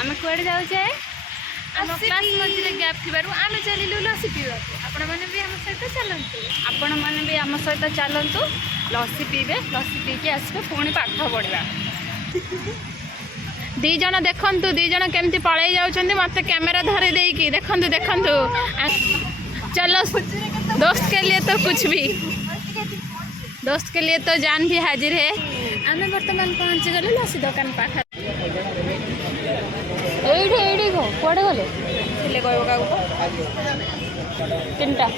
आम कड़े जाऊे आम क्लास मझे गैप थी आम चलू लसी पीवाक आपण मैंने भी आम सहित चलतु आपण मैंने भी आम सहित चलतु लसी पीबे लसी पीके आसबे पुणी पाठ पढ़ा दी जन देखु दी जन केमती पलि जाऊँ मत कैमेरा धरे देकी देखु देखु चलो दोस्त के लिए तो कुछ भी दोस्त के लिए तो जान भी हाजिर है। आम बर्तमान पहुँची गलु लसी दुकान पाख ये कड़े गले तीन टा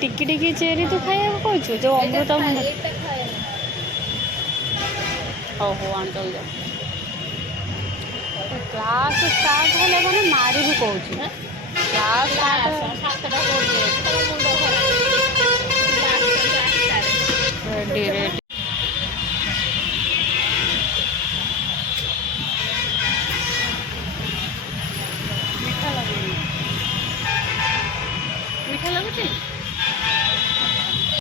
टिकी टिकी चेरी तू खाया कहू जो अमृतभंडा हो आन चल जाओ क्लास स्टार्ट होले मैंने मारी भी कहूँ क्लास स्टार्ट रेडी रेडी मीठा लगुच